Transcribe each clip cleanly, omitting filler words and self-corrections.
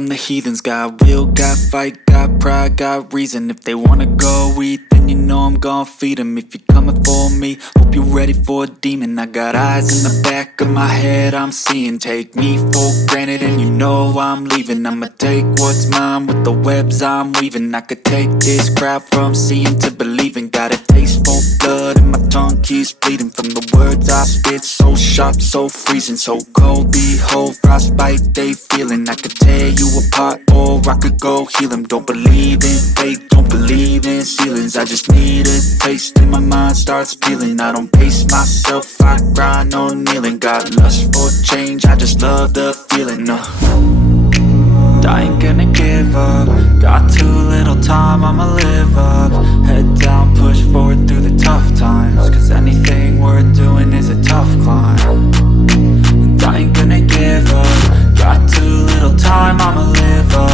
from the heathens. Got will, got fight, got pride, got reason. If they wanna go eat, then you know I'm gon' feed them. If you're coming for me, hope you're ready for a demon. I got eyes in the back of my head, I'm seeing. Take me for granted and you know I'm leaving. I'ma take what's mine with the webs I'm weaving. I could take this crowd from seeing to believing. Got a taste for blood and my tongue keeps bleeding from the words I spit. So sharp, so freezing, so cold. Behold, frostbite they feeling. I could tear you apart or I could go heal them. Don't believe in fate, don't believe in ceilings. I just need a taste and my mind starts peeling. I don't pace myself, I grind on kneeling. Got lust for change, I just love the feeling. I ain't gonna give up. Got too little time, I'ma live up. Head down, push forward through the tough times. Cause anything worth doing is a tough climb. And I ain't gonna give up. Got too little time, I'ma live up.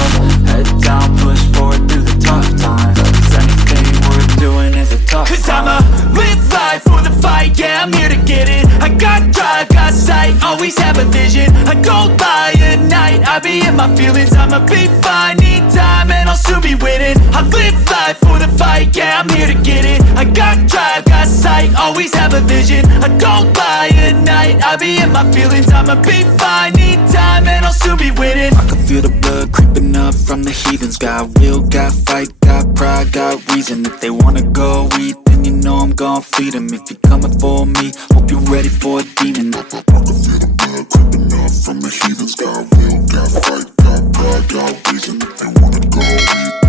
Head down, push forward through the tough times. Cause anything worth doing is a tough climb. Cause I'ma live life for the fight, yeah, I'm here to get it. I got drive, got sight, always have a vision. I don't lie at night, I be in my feelings. I'ma be fine, need time and I'll soon be winning. I live life for the fight, yeah, I'm here to get it. I got drive, got sight, always have a vision. I don't lie at night, I be in my feelings. I'ma be fine, need time and I'll soon be winning. I can feel the blood creeping up from the heathens. Got will, got fight, got pride, got reason. If they wanna go eat, then you know I'm gon' feed them. If you're coming for me, hope you're ready for a demon. I can feel the blood creeping up from the heathens. Got will, got fight, got pride, got reason. If they wanna go eat,